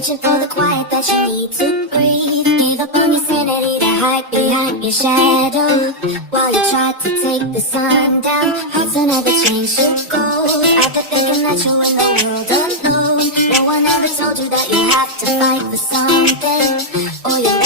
searching for the quiet that you need to breathe. Give up on your sanity to hide behind your shadow, while you try to take the sun down. Hearts will never change to gold after thinking that you're in the world alone. No one ever told you that you have to fight for something, or you'll